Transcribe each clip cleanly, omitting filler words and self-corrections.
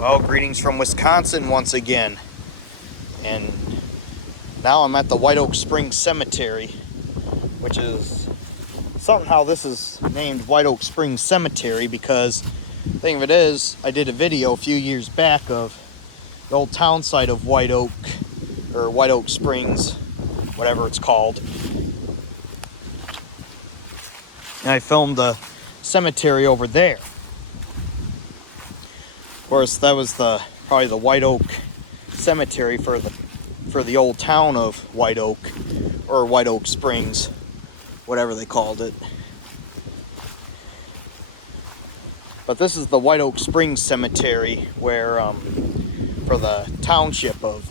Well, greetings from Wisconsin once again. And now I'm at the White Oak Springs Cemetery, which is somehow this is named White Oak Springs Cemetery because the thing of it is, I did a video a few years back of the old town site of White Oak, or White Oak Springs, whatever it's called. And I filmed the cemetery over there. Of course, that was probably the White Oak Cemetery for the old town of White Oak, or White Oak Springs, whatever they called it. But this is the White Oak Springs Cemetery, where for the township of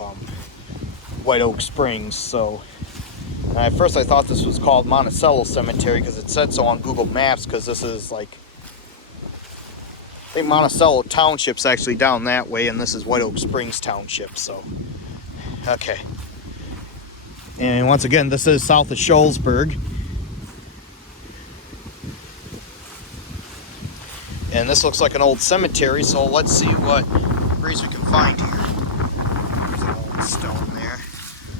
White Oak Springs. So at first I thought this was called Monticello Cemetery because it said so on Google Maps, because this is like, I think Monticello Township's actually down that way, and this is White Oak Springs Township. So okay, and once again, this is south of Shullsburg, and this looks like an old cemetery, so let's see what graves we can find here. There's an old stone there,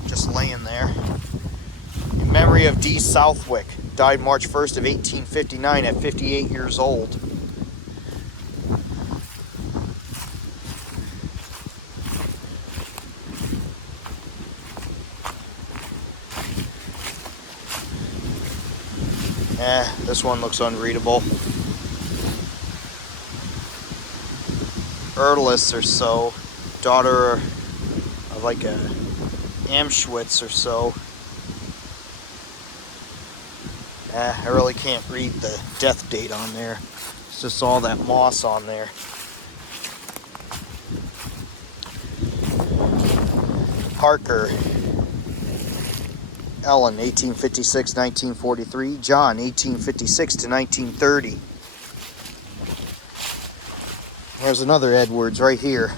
just laying there. In memory of D. Southwick, died March 1st of 1859 at 58 years old. This one looks unreadable. Erlis or so, daughter of like a Amschwitz or so. I really can't read the death date on there. It's just all that moss on there. Parker, Ellen, 1856-1943. John, 1856 to 1930. There's another Edwards right here.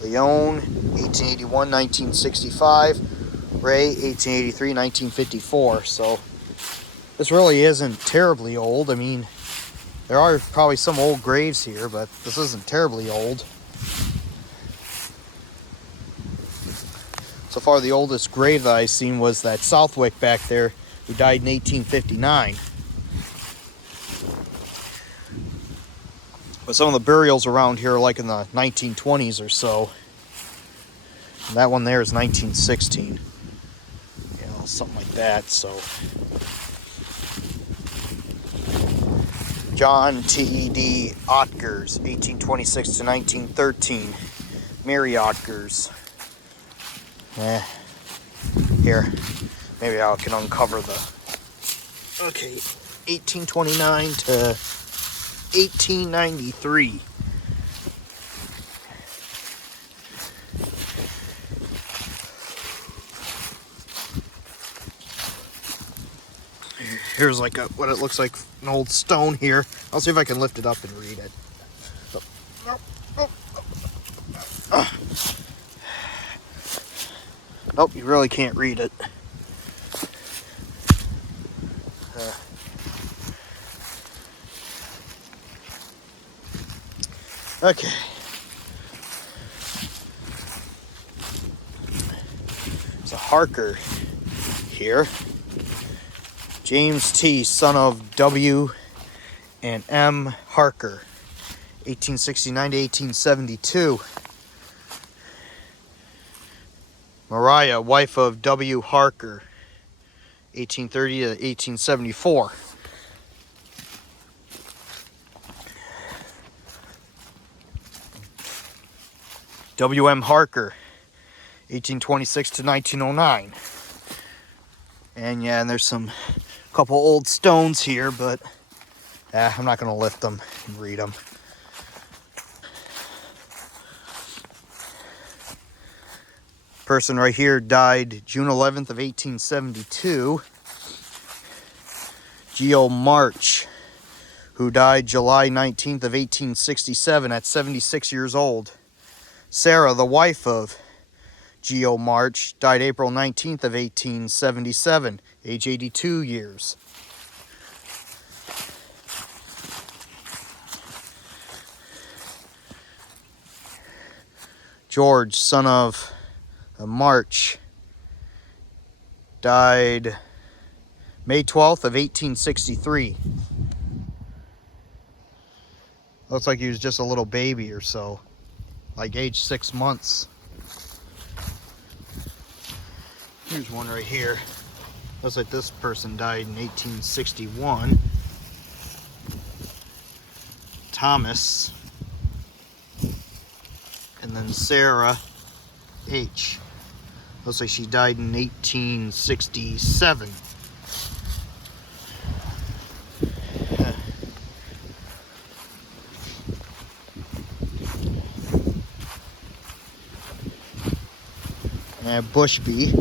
Leon, 1881-1965. Ray, 1883-1954. So this really isn't terribly old. I mean, there are probably some old graves here, but this isn't terribly old. So far, the oldest grave that I've seen was that Southwick back there, who died in 1859. But some of the burials around here are like in the 1920s or so. And that one there is 1916. You know, something like that, so. John T.E.D. Otgers, 1826 to 1913. Mary Otgers. Here, maybe I can uncover the, okay, 1829 to 1893. Here's like what it looks like, an old stone here. I'll see if I can lift it up and read it. Nope, you really can't read it. Okay. There's a Harker here. James T., son of W. and M. Harker, 1869 to 1872. Mariah, wife of W. Harker, 1830 to 1874. W. M. Harker, 1826 to 1909. And yeah, and there's a couple old stones here, but I'm not going to lift them and read them. Person right here died June 11th of 1872. Geo March, who died July 19th of 1867 at 76 years old. Sarah, the wife of Geo March, died April 19th of 1877, age 82 years. George, son of March, died May 12th of 1863. Looks like he was just a little baby or so, like age 6 months. Here's one right here. Looks like this person died in 1861. Thomas. And then Sarah H. Looks like she died in 1867. Bushby.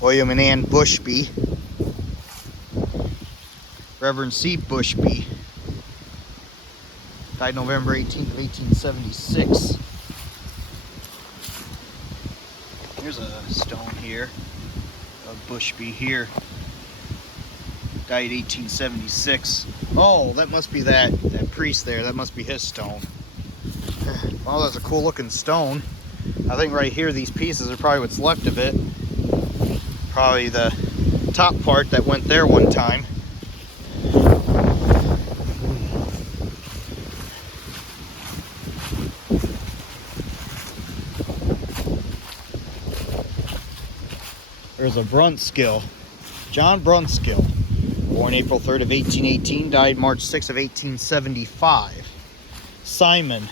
William and Ann Bushby. Reverend C. Bushby. Died November 18th of 1876. Here's a stone here of Bushby here. Died 1876. Oh, that must be that priest there. That must be his stone. Oh, that's a cool looking stone. I think right here these pieces are probably what's left of it. Probably the top part that went there one time. There's a Brunskill. John Brunskill. Born April 3rd of 1818, died March 6th of 1875. Simon,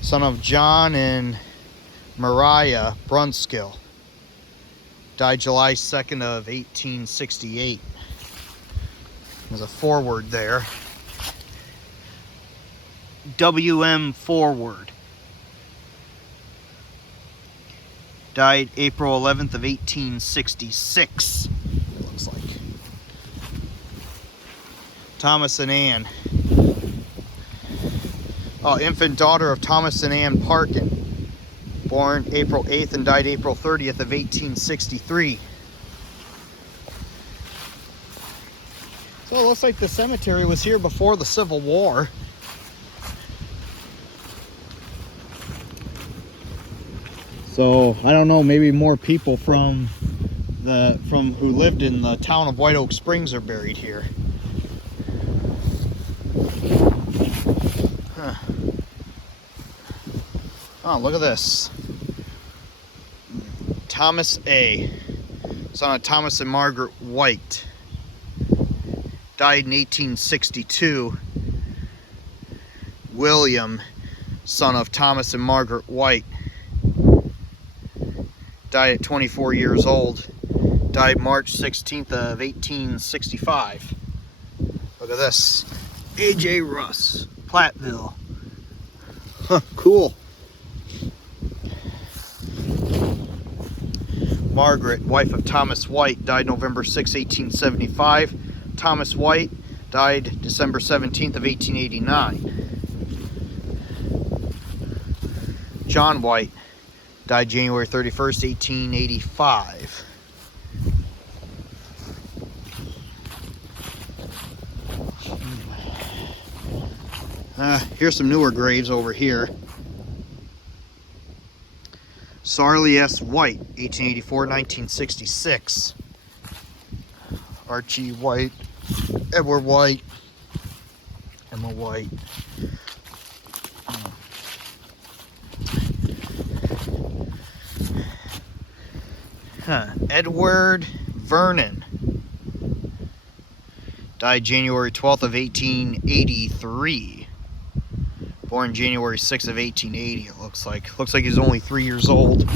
son of John and Mariah Brunskill. Died July 2nd of 1868. There's a forward there. W.M. Forward. Died April 11th of 1866. It looks like. Thomas and Ann. Oh, infant daughter of Thomas and Ann Parkin. Born April 8th and died April 30th of 1863. So it looks like the cemetery was here before the Civil War. So I don't know, maybe more people from who lived in the town of White Oak Springs are buried here. Huh. Oh, look at this. Thomas A., son of Thomas and Margaret White. Died in 1862. William, son of Thomas and Margaret White. Died at 24 years old. Died March 16th of 1865. Look at this. A.J. Russ, Platteville. Huh, cool. Margaret, wife of Thomas White, died November 6, 1875. Thomas White died December 17th of 1889. John White died January 31st, 1885. Here's some newer graves over here. Sarley S. White, 1884-1966. Archie White, Edward White, Emma White. Edward Vernon. Died January 12th of 1883. Born January 6th of 1880, it looks like. Looks like he's only 3 years old.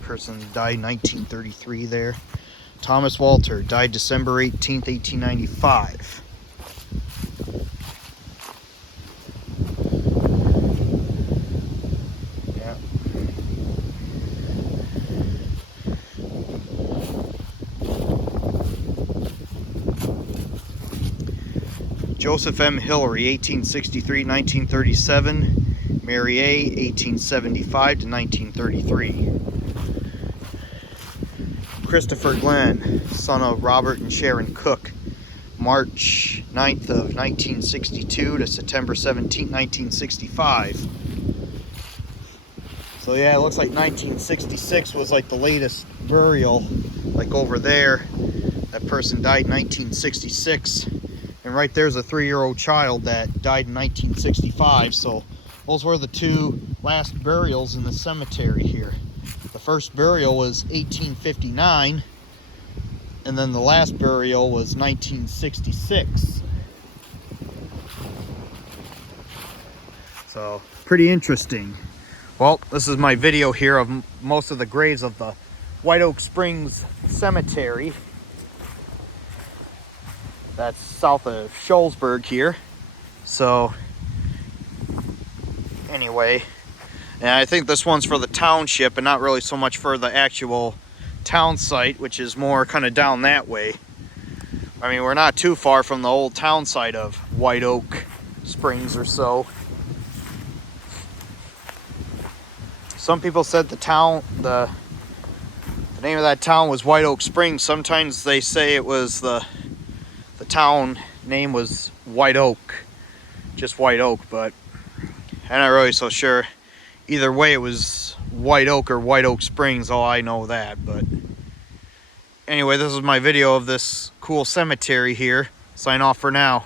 Person died in 1933 there. Thomas Walter died December 18th, 1895. Yeah. Joseph M. Hillary, 1863-1937. Mary A, 1875 to 1933. Christopher Glenn, son of Robert and Sharon Cook, March 9th of 1962 to September 17th, 1965. So yeah, it looks like 1966 was like the latest burial. Like over there, that person died in 1966. And right there's a 3-year-old child that died in 1965. So those were the two last burials in the cemetery here. The first burial was 1859, and then the last burial was 1966. So, pretty interesting. Well, this is my video here of most of the graves of the White Oak Springs Cemetery. That's south of Shullsburg here. So, anyway, and I think this one's for the township and not really so much for the actual town site, which is more kind of down that way. I mean, we're not too far from the old town site of White Oak Springs or so. Some people said the name of that town was White Oak Springs. Sometimes they say it was the town name was White Oak, just White Oak, but I'm not really so sure. Either way, it was White Oak or White Oak Springs, all I know that. But anyway, this is my video of this cool cemetery here. Sign off for now.